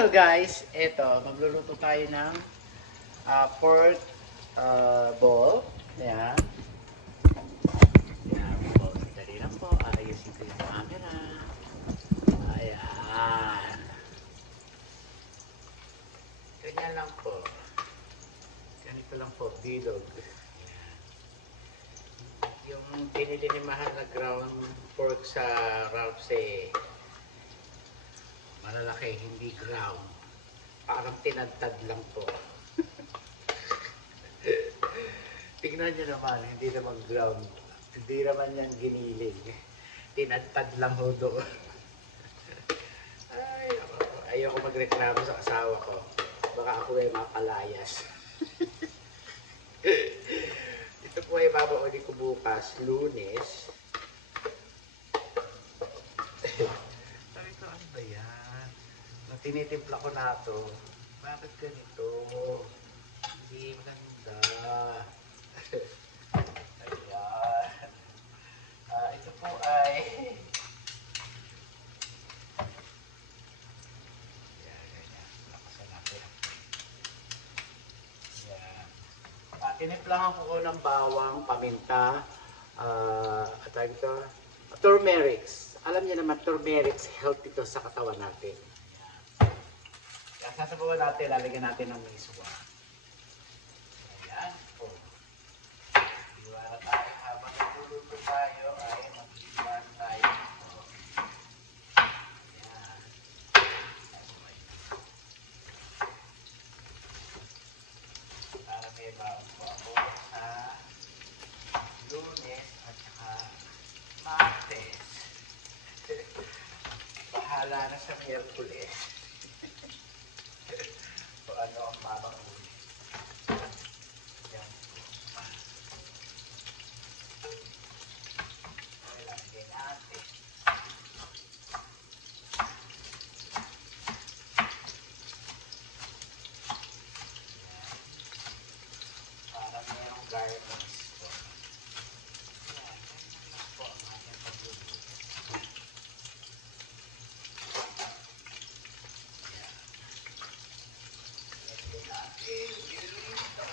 Hello guys, eto, magluluto tayo ng pork ball. Ayan. Ayan po, dali lang po. Ayusin ko yung camera. Ayan. Ganyan lang po. Ganito lang po, bilog. Ayan. Yung binili ni Mahal na ground pork sa Ralph's malalaki, hindi ground. Parang tinadtad lang po. Tingnan nyo naman, hindi naman ground. Hindi naman yan giniling. Tinadtad lang ho doon. Ay, ayoko magreklamo sa asawa ko. Baka ako ay mapalayas. Ito po ay babauli ko bukas, Lunes. Sabi ko, ano ba yan? Tinitimpla ko na ito. Bakit ganito? Hindi maganda. Ayan. Ito po ay ayan, ganyan. Lakasan natin. Ayan. Tinimplahan ko ng bawang, paminta, at ito, turmeric. Alam niyo naman, turmeric health ito sa katawan natin. Ayan. Kaya sasabawan natin, lalagyan natin ng miswa. Ayan po. Iwala tayo habang nagluluto tayo ay mag-iwan tayo. Ayan. Para may baon po ako sa Lunes at saka Martes. Bahala na sa Miyerkules. So ano ang mabakuli. Ayan po. Ilagay natin. Para mayroong garnish po. Ayan, ganyan lang po ang ating pagluluto. Ayan. Lagyan natin dito.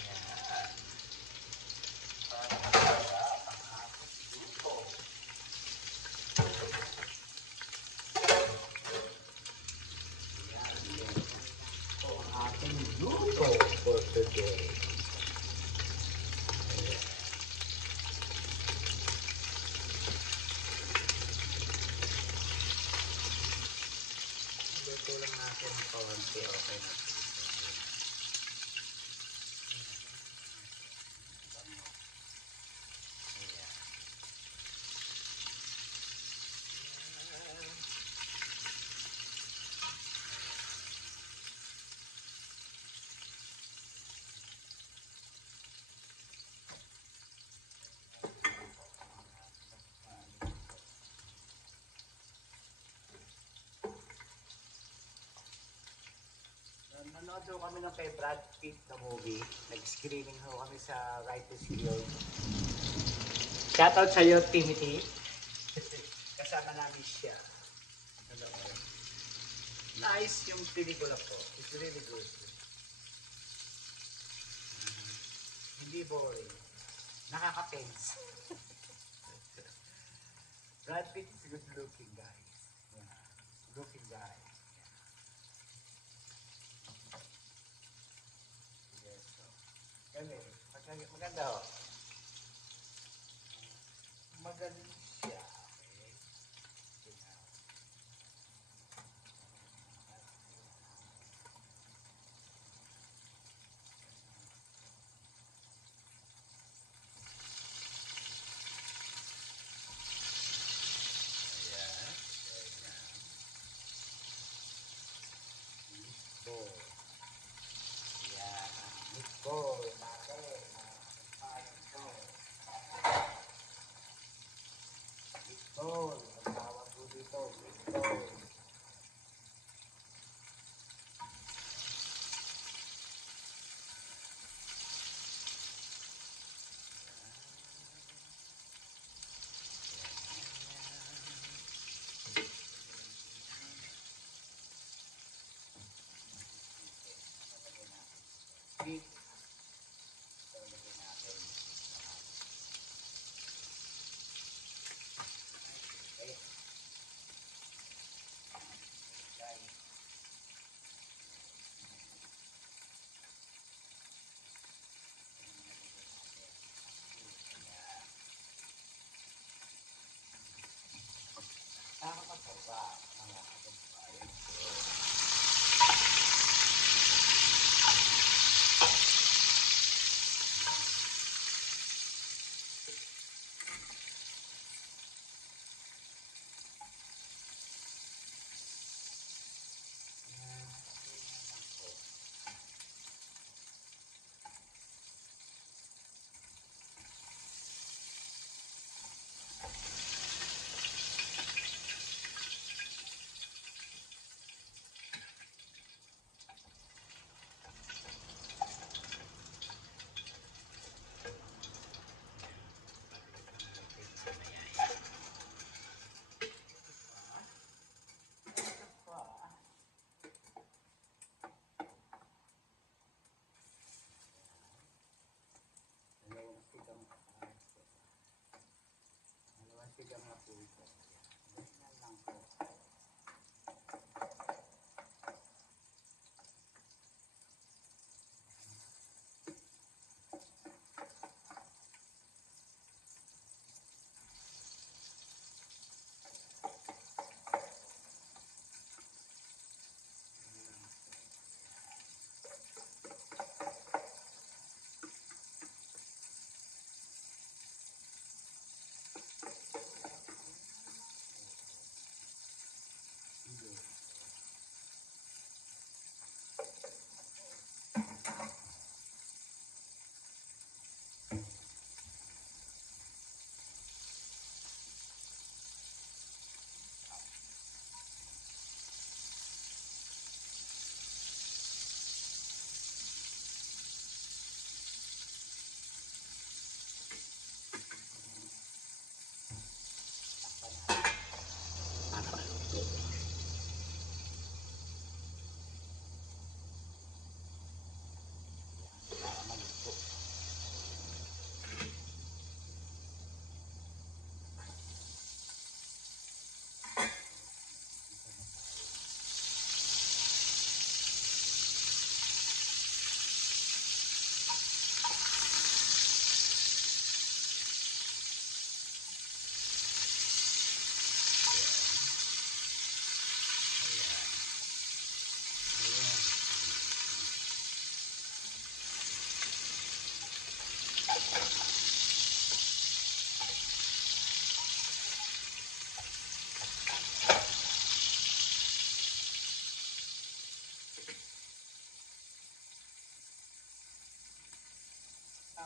Ayan. Para masarap ang ating luto. Ayan, ganyan po ang ating luto for today. Luto lang natin kaunti, okay na. Ayan. Nanonood ho kami ng kay Brad Pitt na movie. Nag-screening ho kami sa Writers Guild. Shoutout sa'yo, Timothy. Kasama namin siya. Nanonood. Nice yung pelikula po. It's really good. Hindi boring. Nakaka-tense. Brad Pitt is good looking, guys. Yeah. Looking guy. Yes. So, maganda ho. Magaling siya. Okay. Tingnan. Ayan. Ganyan. Meatball. Ayan. Meatball natin. Meatball. Meatball. Ang tawag ko dito. Meatball. Sigang na po ito. Ganyan lang po. Para maluto. Para maluto.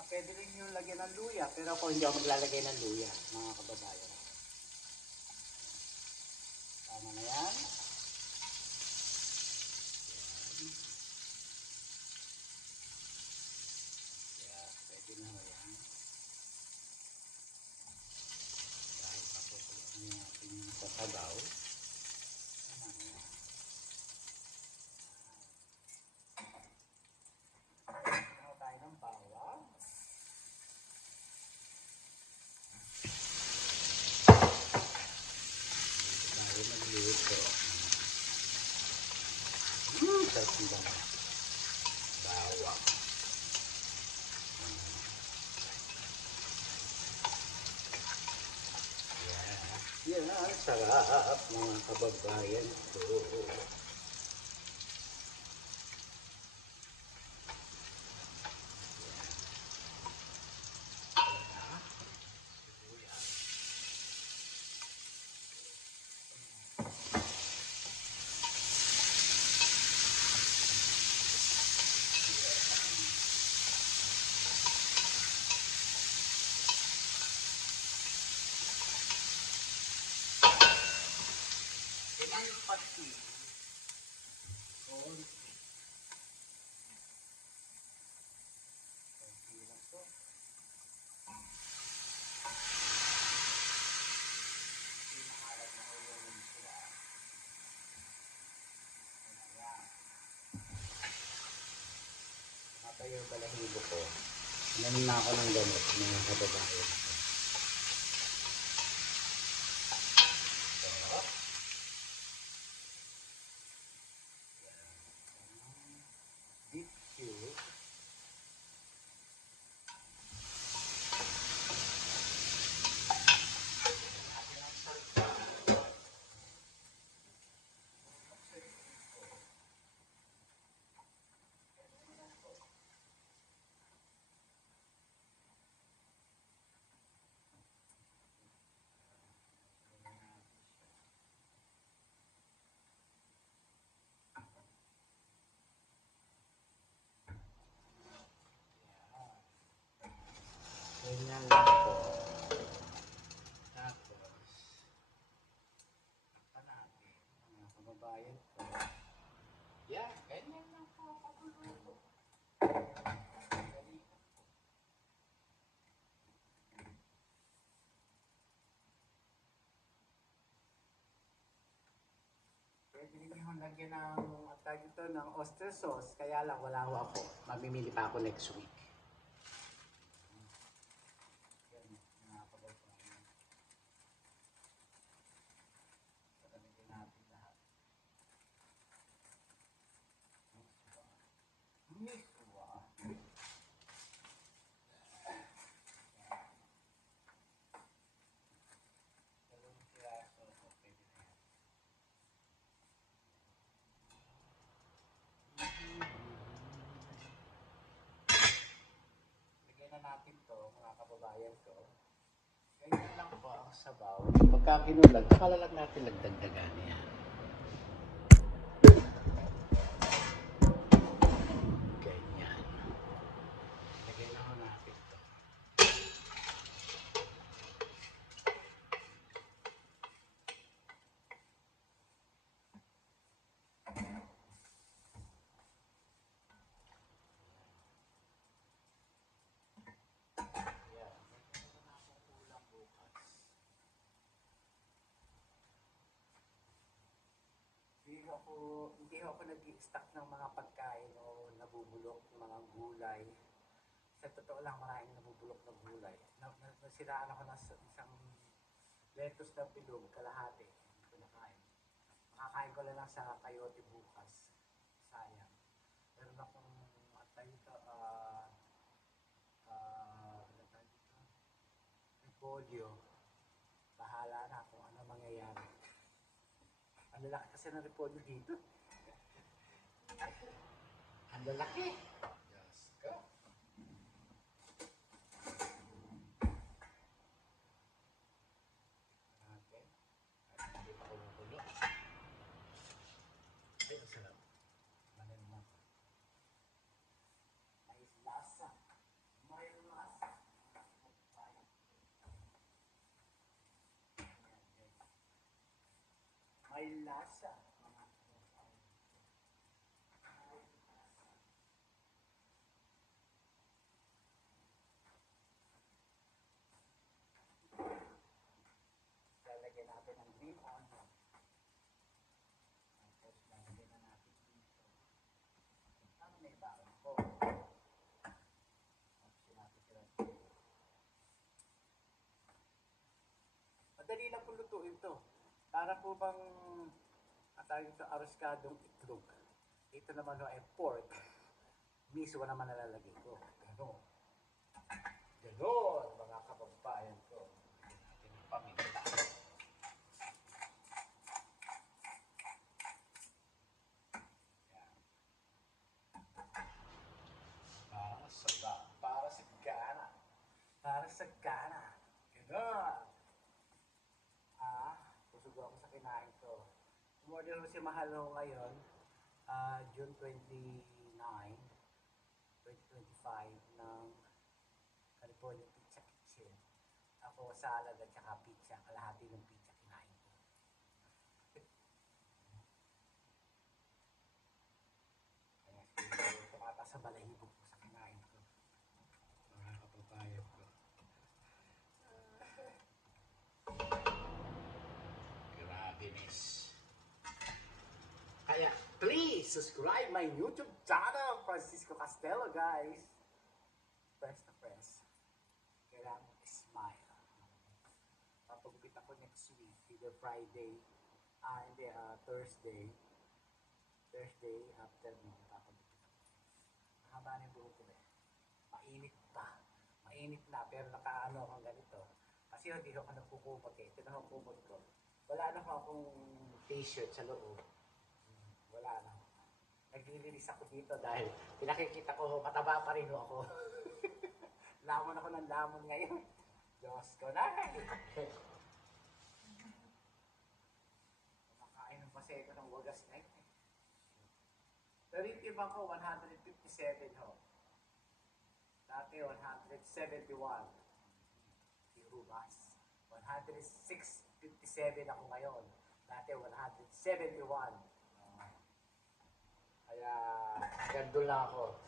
Pwede rin yung lagyan ng luya, pero ako hindi ako maglalagay ng luya, mga kababayan. Tama na yan. Yeah, pwede na yan. Dahil papupuloan niyo natin yung sasabaw. Tama na yan. Tama tayo ng bawang. Tayo magluto. Sarap ng bawang. Yan, sarap mga kababayan ko. Ang pati. Konti. Konti lang po. Pinahalag na ulo ng sila. Ayan. Matayo yung balahibo ko. Nanin na ako ng gamot, mga kababayan. Deep cube. Ganyan lang po. Tapos, takpan natin mga kababayan ko. Yeah, ganyan lang po kapuluto. Pwede rin yung lagyan ng tag ito ng oyster sauce. Kaya lang wala ho ako. Mamimili pa ako next week. Yan, mga kababayan. sabaw. Pagka kinulag, saka lang natin nagdagdagan yan. Ganyan. Lagay na ho natin ito. Hindi ako nag-i-stock ng mga pagkain o nabubulok ng mga gulay. Sa totoo lang, maraming nabubulok na gulay. Nasiraan ako ng isang lettuce na bilog, kalahati. Hindi ko nakain. Makakain ko lang sa Coyote bukas. Sayang. Meron akong repolyo. Bahala na kung ano mangyayari. Ang lalaki kasi ng repolyo dito. Ang lalaki. Yes, go. Okay. Hindi pa kumukulo. Ay, ang sarap. Malamang. May lasa. May lasa. May lasa. Lalagyan natin ng green onion. Tapos lalagyan na natin dito. Ang may baon ko. Madali lang po lutuin to. Para po bang tawag ito aroskadong itlog. Ito naman ay pork. Miso naman nalalagay ko. Ganon. Ganon, mga kababayan ko. Ating paminta. Yan. Para sa para sa gana. Para sa gana. Ganon. Busog ako sa kinain ko. Umorder ko si Mahalo ngayon, June 29, 2025 ng California Pizza Kitchen. Ako salad at saka pizza, kalahati ng pizza kinain ko. Kaya siguro tumataas sa balahibo ko sa kinain ko. Mga kapapayan ko. Grabe, miss. Kaya please subscribe my YouTube channel, Francisco Castelo, guys. Press na press. Kailangan smile. Papagupit ako next week, either Friday, hindi, Thursday. Thursday afternoon, papagupit ako. Mahaba na yung buhok ko eh. Mainit pa. Mainit na, pero nakaano akong ganito. Kasi hindi ako nagkukumot eh. Ito na ang kumot ko. Wala na akong t-shirt sa loob. Wala na. Nag-release ako dito dahil pinakikita ko mataba pa rin ako. Lamon ako ng lamon ngayon. Diyos ko na. Kumakain ng paseta ng wagas na ito. Naritiban ko 157 ho. Dati 171. Irubas. 106.57 ako ngayon. Dati 171. Kaya gandun lang ako.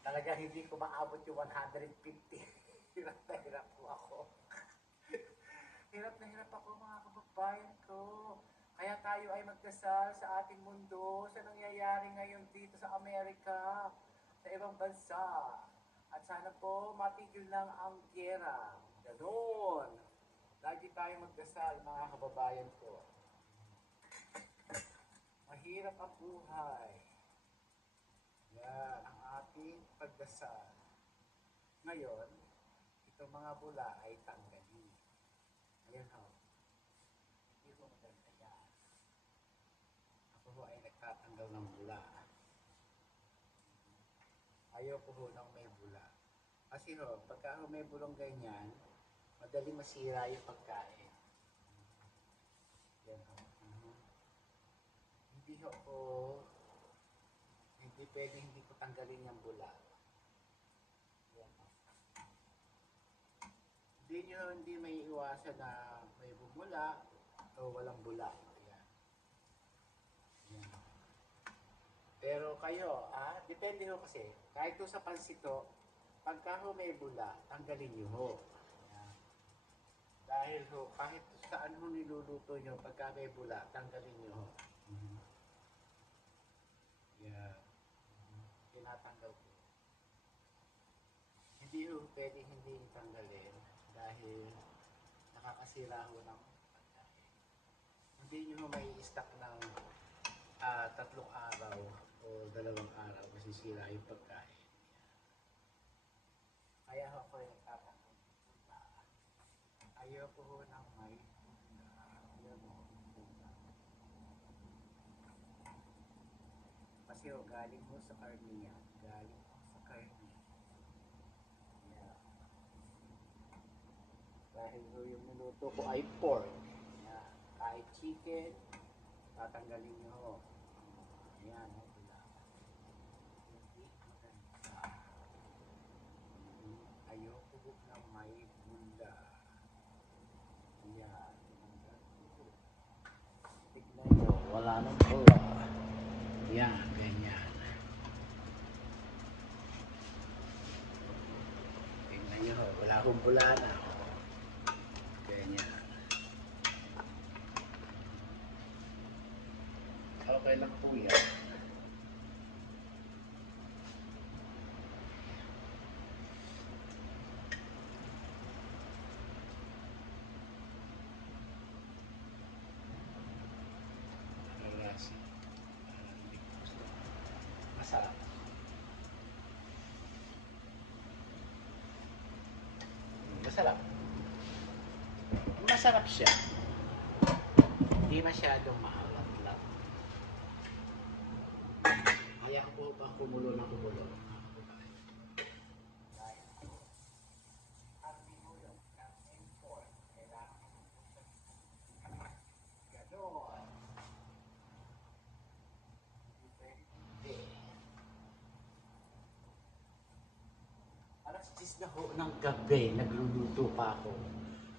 Talaga hindi ko maabot yung 150. Hirap na hirap po ako. Hirap na hirap ako mga kababayan ko. Kaya tayo ay magdasal sa ating mundo sa nangyayari ngayon dito sa Amerika, sa ibang bansa. At sana po matigil lang ang giyera. Ganon. Lagi tayo magdasal mga kababayan ko. Mahirap ang buhay. Yan ang ating pagdasal. Ngayon, itong mga bula ay tanggalin. Ayan ho. Hindi ko maganda yan. Ako ho ay nagtatanggal ng bula. Ayaw ko ho ng may bula. Kasi ho, pagka ho may bulong ganyan, madali masira yung pagkain. ko, hindi pwedeng hindi ko tanggalin yung bula. Yan. Hindi may iwasan na may bumula o walang bula. Ayan. Yan. Pero kayo, depende ho kasi, kahit ho sa pansito, pagka ho may bula, tanggalin nyo ho. Ayan. Dahil ho, kahit saan ho niluluto nyo, pagka may bula, tanggalin nyo ho. Yeah. Tinatanggal ko. Hindi ho pwede hindi tanggalin dahil nakakasira ho ng pagkain. Hindi nyo may stock ng 3 araw o 2 araw masisira yung pagkain. Kaya ho ko yung tatanggal. Ayoko ho ng may kasi ho, galing ho sa karne niya. Galing ho sa karne. Yeah. Dahil ho yung minuto ko ay pork. Yeah. Kahit chicken, tatanggalin nyo ho. Ayan, ho, bula. Hindi maganda. Ayoko ho na may bula. Ayan. Tignan nyo, wala nang bula. Yan, ganyan. Tingnan nyo, wala akong bula na. Ganyan. Okay lang po yan. Masarap. Masarap. Masarap siya. Hindi masyadong maalat-lat. Kaya ko pa kumulo na kumulo. Alas 10 na ho ng gabi, nagluluto pa ako.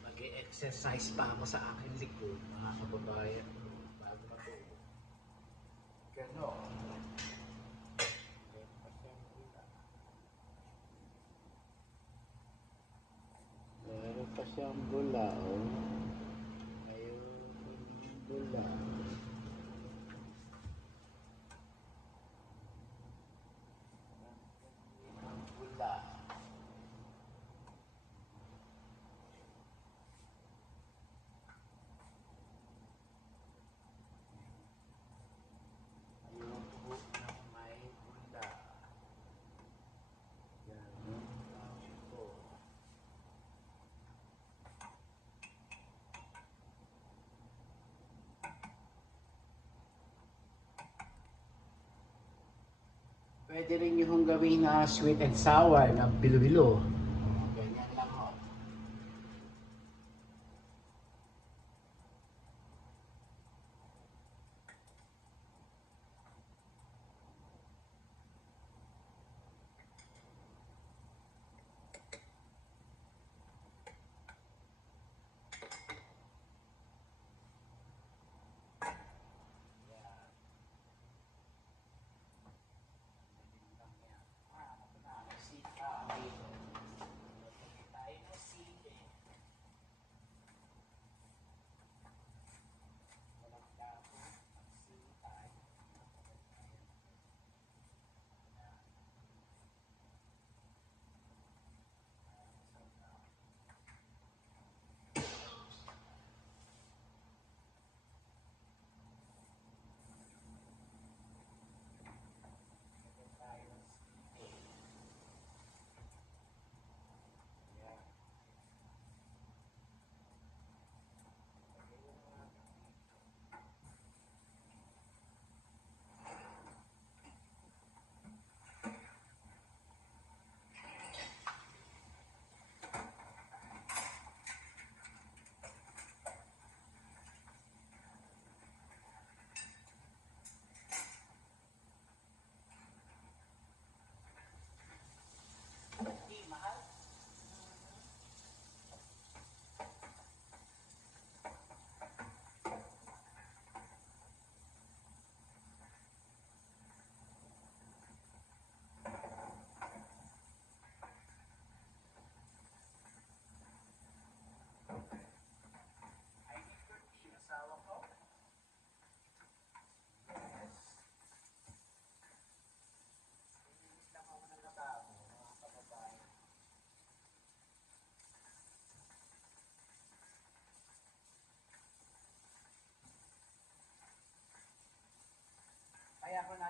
Mag-e-exercise pa ako sa aking likod, mga kababayan. Bago matulog. Ganon. Meron pa siyang bula, oh. Ayun, bula. Bula. Pwede rin yung gawin na sweet and sour na bilo-bilo. Ganyan lang ho.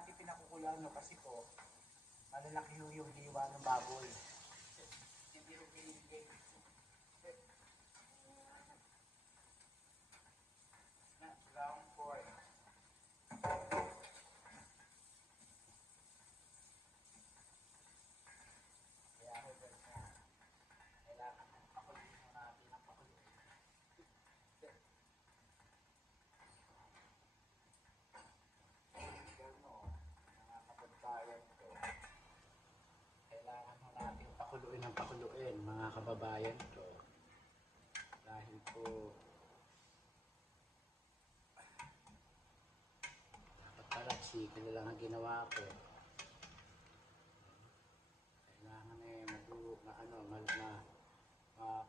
natin pinakukulan, no? Kasi po, malalaki yung hiwa ng baboy. Hindi yung pinigay. Ground pork. Kaya ako ganyan. Kailangan pakuloyin mo natin ang pakuloyin. Gano, mga kapagbayan ko. Kailangan mo natin pakuluin ang pakuluin, mga kababayan ko. Dahil po, dapat pala, chicken na lang ang ginawa ko. Kailangan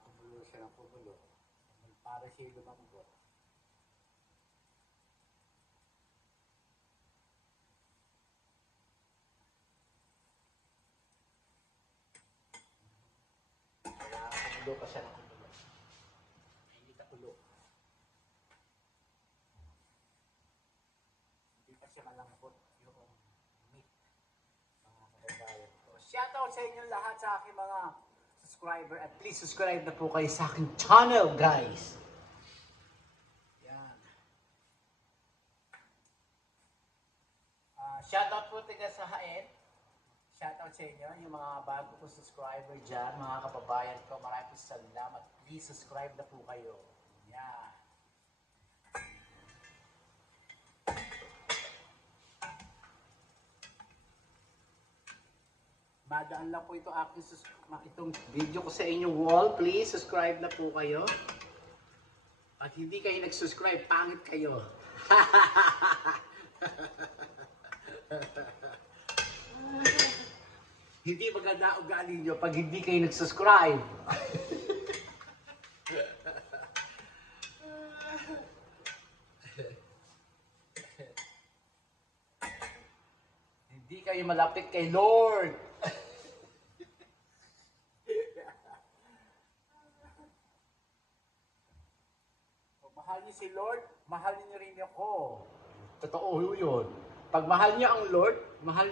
kumulo siya ng kumulo. Para siya lumambot. Kailangan kumulo pa siya ng kumulo. Hindi na kulo. Hindi pa siya malambot yung meat, mga kababayan ko. Shoutout sa inyo lahat, sa aking mga subscriber, at please subscribe na po kayo sa aking channel, guys. Yan. Shoutout po taga sa Haen. Shoutout sa inyo, yung mga bago ko subscriber dyan, mga kababayan ko. Maraming salamat. Please subscribe na po kayo. Yan. Madaan lang po itong video ko sa inyong wall. Please, subscribe na po kayo. At hindi kayo nag-subscribe, pangit kayo. Hindi maganda ugali nyo pag hindi kayo nag-subscribe. Hindi kayo malapit kay Lord. Mahal niyo si Lord, mahal niyo rin ako. Totoo yun. Pag mahal niyo ang Lord, mahal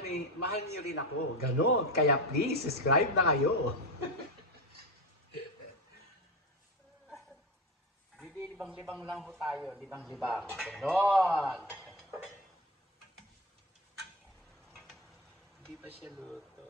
niyo rin ako. Ganon. Kaya please, subscribe na kayo. Hindi, libang-libang lang po tayo. Libang-libang. Ganon. Hindi pa siya luto.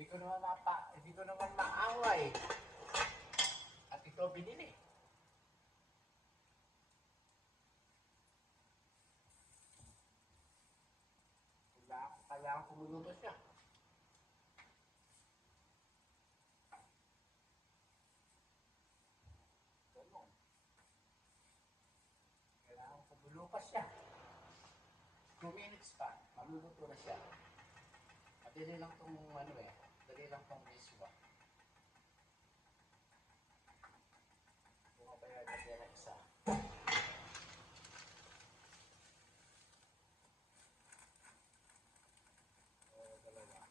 Hindi ko naman maaway. At ito binili. Kailangan kumuluto siya. Kailangan kumulo pa siya. 2 minutes pa, maluluto na siya. Madali lang itong dali lang itong miswa. Kung mapaya natin na isa. Dalawa.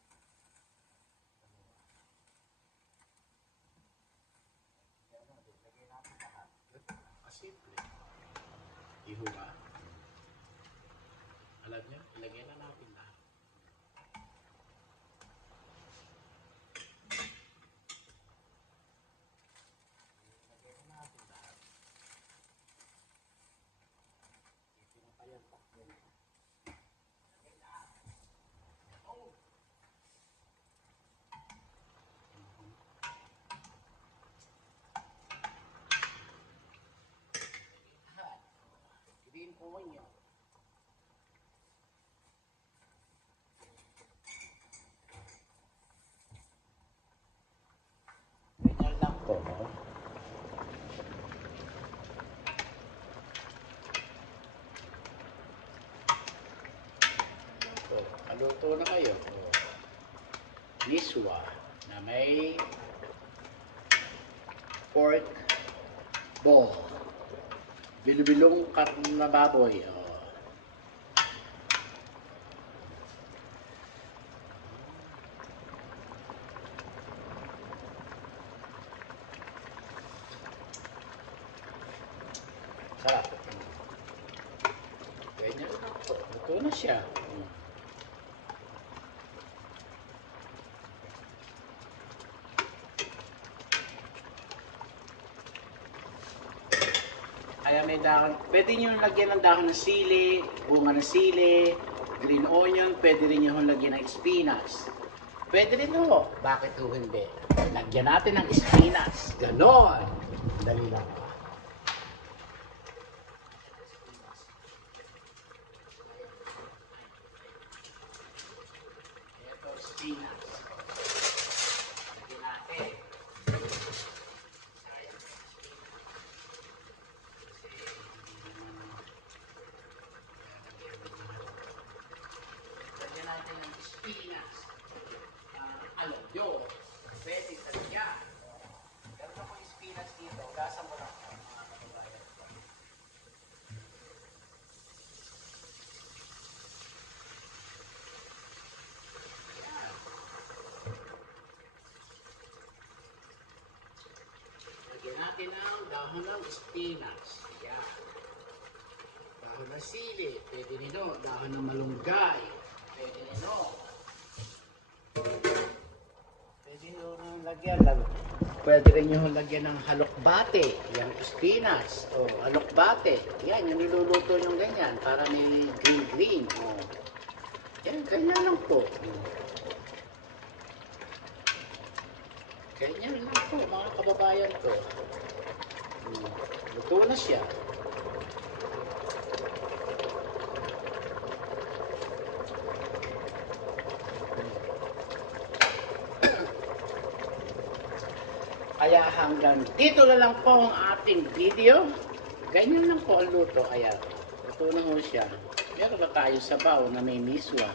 Lagay natin lahat. Simple. Ihuha. Alam niyo, ilagay na natin lahat. Ibiin po niyo. Ganyan lang po. Luto na kayo. Miswa na may pork ball. Bilo-bilong karne na baboy. Oh. Sarap. Ganyan lang po. Luto na siya. Kaya may dahon. Pwede nyo lagyan ng dahon ng sili, bunga ng sili, green onion, pwede rin nyo lagyan ng spinach. Pwede rin ho. Bakit ho hindi? Lagyan natin ng spinach. Ganon. Dali lang. Ito, spinach. Lagyan natin. Lagyan natin ng spinach. Alam nyo, pwede talaga. Meron ako yung spinach dito. Gasa mo lang mga kababayan ko. Yan. Lagyan natin ng dahon ng spinach. Yan. Dahon ng sili. Pwede nino. Dahon ng malunggay. Pwede nino. Pwede nyo lagyan. Pwede rin nyo lagyan ng halokbate. Yung spinach. O, halokbate. Yan, yung niluluto nyo ganyan. Para may green-green. O. Yan, ganyan lang po. Ganyan lang po, mga kababayan ko. Luto na siya. Kaya hanggang dito na lang po ang ating video. Ganyan lang po ang luto. Kaya luto na ho siya. Meron ba tayo sabaw na may miswa?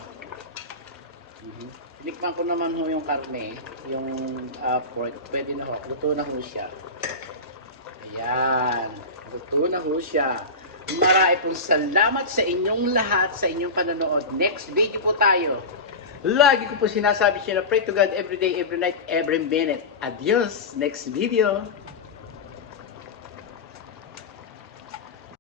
Tinikman ko naman ho yung karne, yung pork. Pwede na ho. Luto na ho siya. Ayan. Luto na ho siya. Marami pong salamat sa inyong lahat, sa inyong panonood. Next video po tayo. Lagi ko po sinasabi siya na pray to God every day, every night, every minute. Adios! Next video!